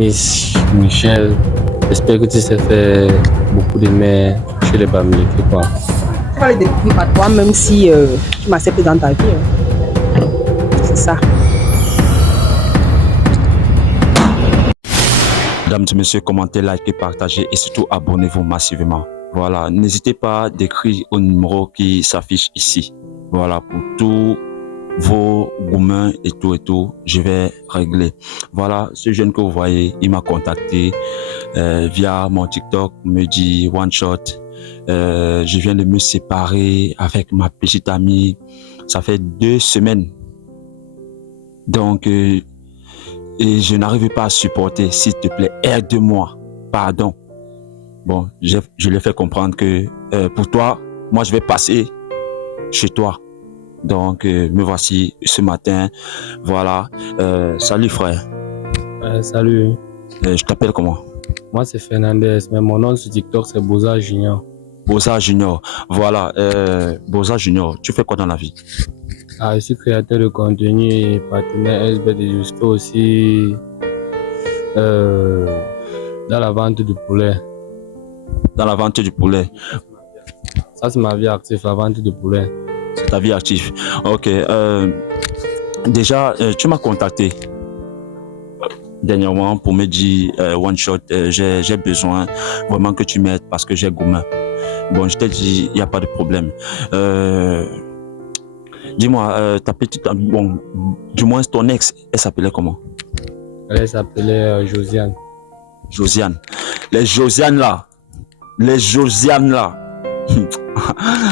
Miss Michel, j'espère que tu sais faire beaucoup de mets chez les Bamileke, quoi. Tu vas le découvrir par toi, même si tu m'acceptes dans ta vie. C'est ça. Mesdames et messieurs, commentez, likez, partagez et surtout abonnez-vous massivement. Voilà, n'hésitez pas d'écrire au numéro qui s'affiche ici. Voilà, pour tous vos gourmands et tout, je vais régler. Voilà, ce jeune que vous voyez, il m'a contacté via mon TikTok, me dit one shot. Je viens de me séparer avec ma petite amie. Ça fait 2 semaines. Donc, et je n'arrive pas à supporter. S'il te plaît, aide-moi. Pardon. Bon, je lui ai fait comprendre que pour toi, moi, je vais passer chez toi. Donc, me voici ce matin. Voilà. Salut, frère. Salut, Je t'appelle comment? moi c'est Fernandez, mais mon nom sur TikTok c'est Boza Junior. Boza Junior. Voilà. Boza Junior, tu fais quoi dans la vie? Je suis créateur de contenu et partenaire SBD. Je suis aussi dans la vente du poulet. Dans la vente du poulet. Ça, c'est ma vie active, la vente de poulet. C'est ta vie active. Ok. Déjà, tu m'as contacté dernièrement pour me dire one shot, j'ai besoin vraiment que tu m'aides parce que j'ai gourmand. Bon, je t'ai dit, il n'y a pas de problème. Dis-moi, ta petite, bon, du moins ton ex, elle s'appelait comment? Elle s'appelait Josiane. Josiane. Les Josiane là.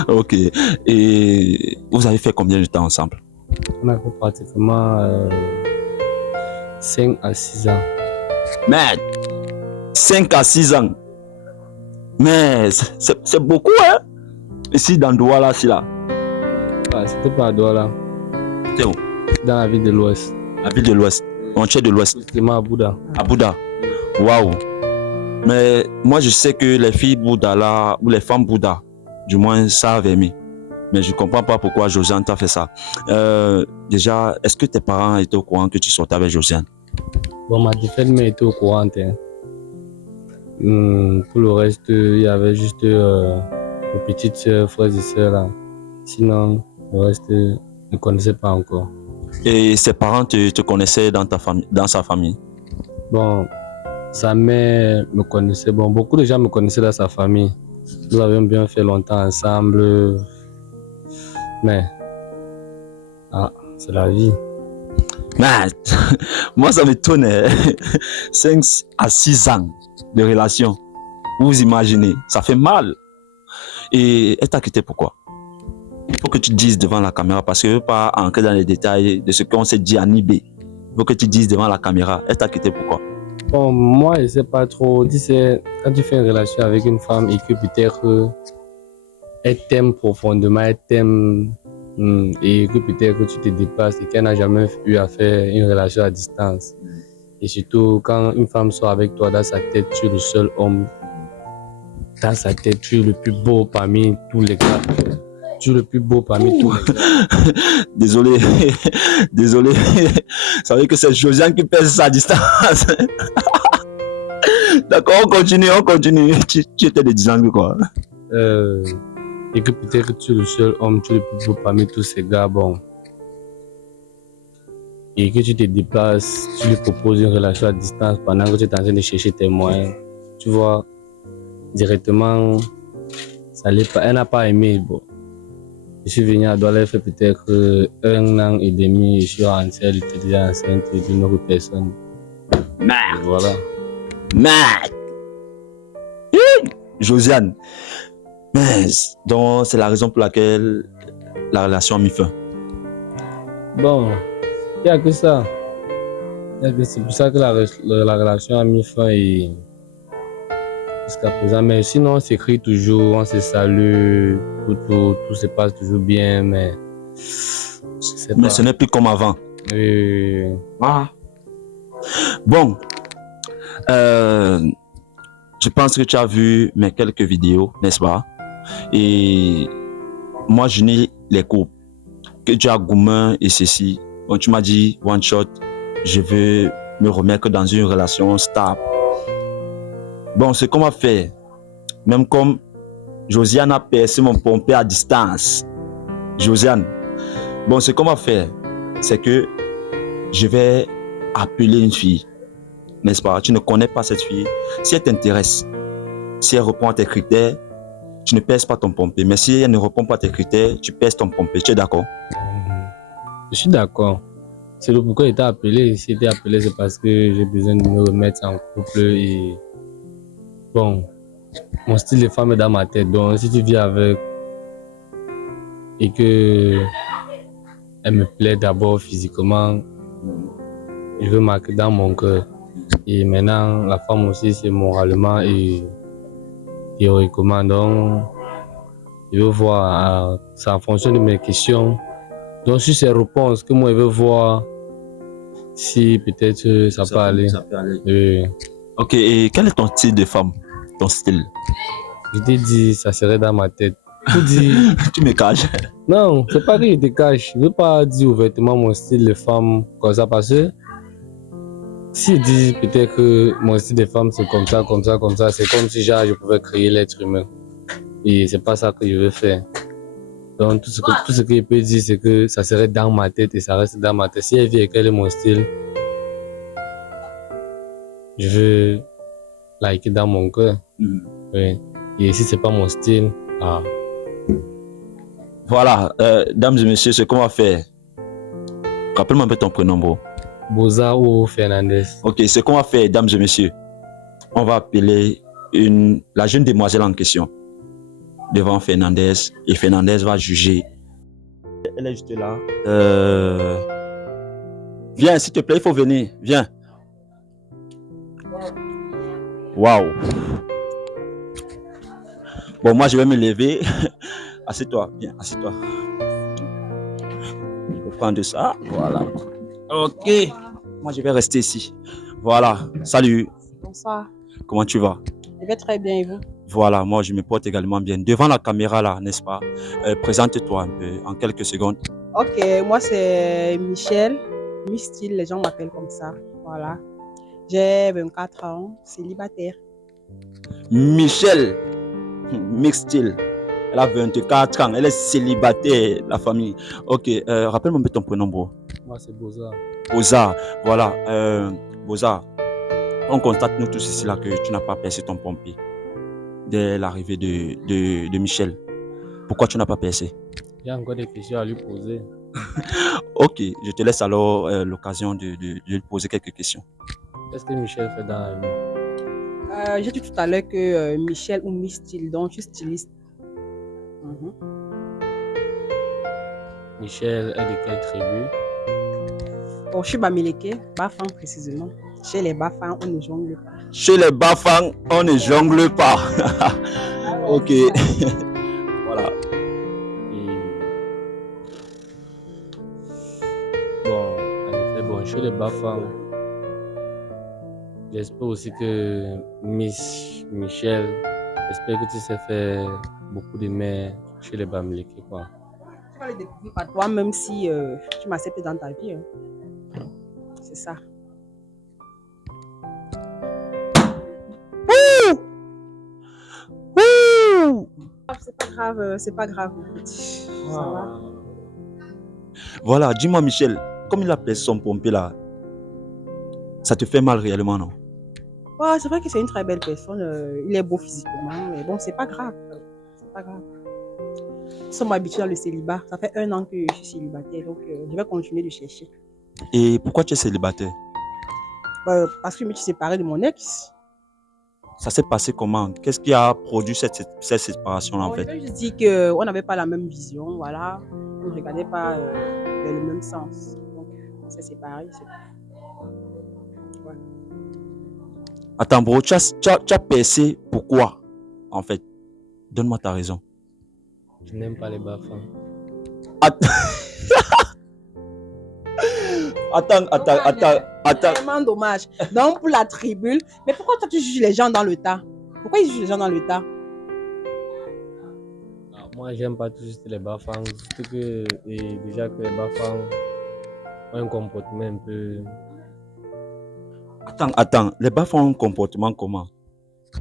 Ok. Et vous avez fait combien de temps ensemble? On a fait pratiquement 5 à 6 ans. Mais 5 à 6 ans. Mais c'est beaucoup, hein? Ici dans Douala, c'est là. C'était pas à Douala. C'était où? Dans la ville de l'Ouest. La ville de l'Ouest. On tient de l'Ouest. Justement à Bouddha. À Bouddha. Waouh. Mais moi, je sais que les filles Bouddha là, ou les femmes Bouddha, du moins, ça avait mis. Mais je comprends pas pourquoi Josiane t'a fait ça. Déjà, est-ce que tes parents étaient au courant que tu sortais avec Josiane? Bon, ma défaite m'a été au courant. Hein. Pour le reste, il y avait juste les petites soeurs, frères et sœurs là. Sinon, le reste, ne connaissais pas encore. Et ses parents te connaissaient dans ta famille, dans sa famille? Bon, sa mère me connaissait. Bon, beaucoup de gens me connaissaient dans sa famille. Nous avions bien fait longtemps ensemble. Mais, c'est la vie. Mais, moi, ça m'étonne. 5 à 6 ans de relation. Vous imaginez, ça fait mal. Et elle t'a quitté pourquoi? Il faut que tu dises devant la caméra parce que je ne veux pas entrer dans les détails de ce qu'on s'est dit à Nibé. Il faut que tu dises devant la caméra. Elle t'a quitté pourquoi? Bon, moi, je ne sais pas trop. Quand tu fais une relation avec une femme et que peut-être elle t'aime profondément, elle t'aime et que peut-être tu te dépasses et qu'elle n'a jamais eu à faire une relation à distance. Et surtout, quand une femme sort avec toi, dans sa tête, tu es le seul homme. Dans sa tête, tu es le plus beau parmi tous les gars. Tu es le plus beau parmi tous les gars. Désolé. Désolé. Ça veut dire que c'est Josiane qui pèse sa distance. D'accord, on continue. Tu étais de 10 ans, quoi. Et que peut-être tu es le seul homme, tu es le plus beau parmi tous ces gars, bon. Et que tu te déplaces, tu lui proposes une relation à distance pendant que tu es en train de chercher tes moyens. Tu vois, directement, ça l'est pas. Elle n'a pas aimé, bon. Je suis venu à Douala, elle fait peut-être 1 an et demi, je suis rentré, elle était déjà enceinte d'une autre personne. Merde. Voilà. Merde. Josiane. Mais donc c'est la raison pour laquelle la relation a mis fin. Bon, il n'y a que ça. C'est pour ça que la relation a mis fin et jusqu'à présent. Mais sinon, on s'écrit toujours, on se salue, tout se passe toujours bien, mais ce n'est plus comme avant. Ah. Bon, je pense que tu as vu mes quelques vidéos, n'est-ce pas? Et moi, je n'ai les coupes. Que tu as gourmand et ceci. Bon, tu m'as dit, one shot, je veux me remettre dans une relation stable. Bon, ce qu'on va faire, même comme Josiane a percé mon pompé à distance. Josiane, bon, ce qu'on va faire, c'est que je vais appeler une fille, n'est-ce pas? Tu ne connais pas cette fille. Si elle t'intéresse, si elle répond à tes critères, tu ne pèses pas ton pompé. Mais si elle ne répond pas à tes critères, tu pèses ton pompé. Tu es d'accord? Je suis d'accord. C'est le pourquoi il t'a appelé. Si il t'a appelé, c'est parce que j'ai besoin de me remettre en couple et bon, mon style de femme est dans ma tête. Donc, si tu vis avec et que elle me plaît d'abord physiquement, je veux marquer dans mon cœur. Et maintenant, la femme aussi, c'est moralement et théoriquement. Donc, je veux voir, c'est en fonction de mes questions. Donc, sur ces réponses que moi, je veux voir si peut-être ça peut aller. Ça peut aller. Ok, et quel est ton style de femme? Ton style? Je t'ai dit, ça serait dans ma tête. Tu dis. Tu me caches? Non, c'est pas que je te cache. Je ne veux pas dire ouvertement mon style de femme comme ça parce que si je dis peut-être que mon style de femme c'est comme ça, c'est comme si genre, je pouvais créer l'être humain. Et c'est pas ça que je veux faire. Donc tout ce que je peux dire c'est que ça serait dans ma tête et ça reste dans ma tête. Si elle vit et quel est mon style, je veux liker dans mon cœur. Oui. Et si c'est pas mon style, Voilà, dames et messieurs, ce qu'on va faire. Rappelle-moi un peu ton prénom, bro. Boza ou Fernandez. Ok, ce qu'on va faire, dames et messieurs, on va appeler la jeune demoiselle en question devant Fernandez et Fernandez va juger. Elle est juste là. Viens, s'il te plaît, il faut venir. Viens. Waouh. Bon, moi, je vais me lever. Assieds-toi, viens, assieds-toi. Je vais prendre ça. Voilà. Ok. Moi, je vais rester ici. Voilà. Salut. Bonsoir. Comment tu vas? Je vais très bien et vous? Voilà, moi, je me porte également bien. Devant la caméra, là, n'est-ce pas? Présente-toi un peu, en quelques secondes. Ok, moi, c'est Michel. Mistil, les gens m'appellent comme ça. Voilà. J'ai 24 ans, célibataire. Michel Mixtil. Elle a 24 ans, elle est célibataire, la famille. Ok, rappelle-moi un peu ton prénom, bro. Moi, c'est Boza. Boza, voilà. Boza, on constate nous tous ici là que tu n'as pas percé ton pompier dès l'arrivée de Michel. Pourquoi tu n'as pas percé? Il y a encore des questions à lui poser. Ok, je te laisse alors l'occasion de lui poser quelques questions. Qu'est-ce que Michel fait dans la vie? J'ai dit tout à l'heure que Michel ou Mistil, donc je suis styliste. Michel est de quelle tribu? Bon, je suis Bamileke, Bafang précisément. Chez les Bafang, on ne jongle pas. Chez les Bafang, on ne jongle pas. Ok. Voilà. Et... Bon, en effet, bon, chez les Bafang, j'espère aussi que Michel, j'espère que tu sais faire beaucoup de mères chez les Bamileke, quoi. Tu vas le découvrir par toi, même si tu m'acceptes dans ta vie. Hein. C'est ça. C'est pas grave, c'est pas grave. Ça va. Voilà, dis-moi Michel, comme il appelle son pompier là, ça te fait mal réellement, non? Oh, c'est vrai que c'est une très belle personne. Il est beau physiquement, mais bon, c'est pas grave. C'est pas grave. Nous sommes habitués à le célibat. Ça fait 1 an que je suis célibataire, donc je vais continuer de chercher. Et pourquoi tu es célibataire? Parce que je me suis séparée de mon ex. Ça s'est passé comment? Qu'est-ce qui a produit cette séparation-là en Je fait? vais juste dire qu'on n'avait pas la même vision, voilà. On ne regardait pas dans le même sens. Donc, on s'est séparés. Ouais. Attends bro, tu as percé pourquoi en fait? Donne-moi ta raison. Je n'aime pas les Bafang. Attends. C'est vraiment dommage. Donc, pour la tribune, mais pourquoi toi tu juges les gens dans le tas? Pourquoi ils jugent les gens dans le tas? Moi, j'aime pas tout juste les Bafang. Surtout que déjà que les Bafang ont un comportement un peu Attends, les bas font un comportement comment?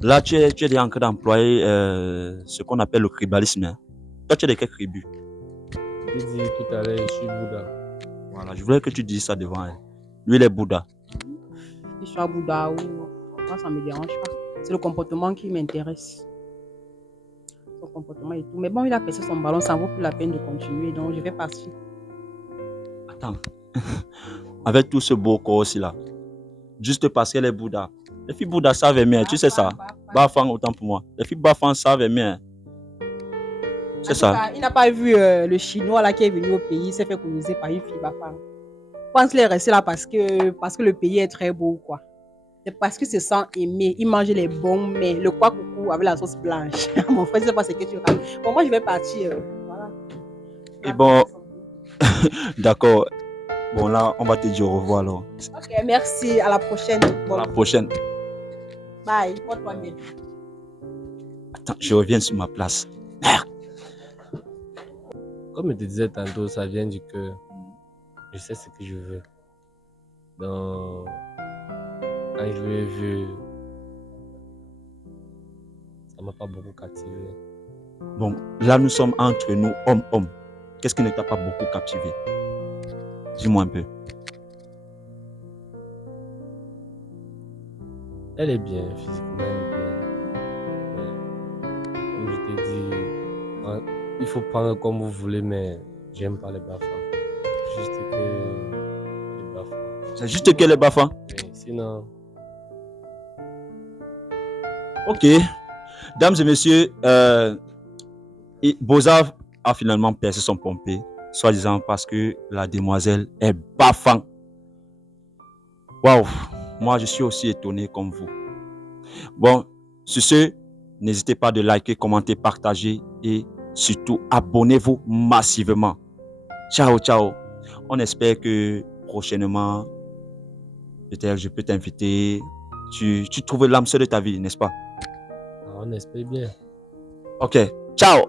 Là, tu es déjà en train d'employer ce qu'on appelle le tribalisme. Hein. Toi, tu es de quel tribu? Je t'ai dit tout à l'heure, je suis Bouddha. Voilà, je voulais que tu dises ça devant elle. Lui, il est Bouddha. Je suis à Bouddha ou moi, ça ne me dérange pas. C'est le comportement qui m'intéresse. Son comportement et tout. Mais bon, il a percé son ballon, ça ne vaut plus la peine de continuer, donc je vais partir. Attends, avec tout ce beau corps aussi là, juste parce qu'elle est Bouddha. Les filles Bouddha savent aimer, tu sais ça. Bafang, autant pour moi. Les filles Bafang savent aimer. C'est ça. Il n'a pas vu le chinois là qui est venu au pays, il s'est fait coloniser par une fille Bafang. Je pense qu'il est resté là parce que le pays est très beau, quoi. C'est parce qu'il se sent aimé. Il mange les bons mets, le quoi coucou avec la sauce blanche. Mon frère, je ne sais pas ce que tu racontes. Bon, moi, je vais partir. Voilà. Et bon, d'accord. Bon, là, on va te dire au revoir alors. Ok, merci. À la prochaine. Bon. À la prochaine. Bye. Porte-toi bien. Attends, je reviens sur ma place. Merde. Comme je te disais tantôt, ça vient du cœur. Je sais ce que je veux. Donc, quand je l'ai vu, ça m'a pas beaucoup captivé. Bon, là, nous sommes entre nous, hommes. Qu'est-ce qui ne t'a pas beaucoup captivé? Dis-moi un peu. Elle est bien, physiquement, elle est bien. Mais, comme je t'ai dit, il faut prendre comme vous voulez, mais j'aime pas les bafans. Juste que les bafans. C'est juste qu'elle est bafan. Mais sinon. Ok. Dames et messieurs, Boza a finalement percé son pompé, soi-disant parce que la demoiselle est bafan. Waouh! Moi, je suis aussi étonné comme vous. Bon, sur ce, n'hésitez pas de liker, commenter, partager et surtout abonnez-vous massivement. Ciao, ciao. On espère que prochainement, peut-être je peux t'inviter. Tu trouves l'âme sœur de ta vie, n'est-ce pas? On espère bien. Ok, ciao.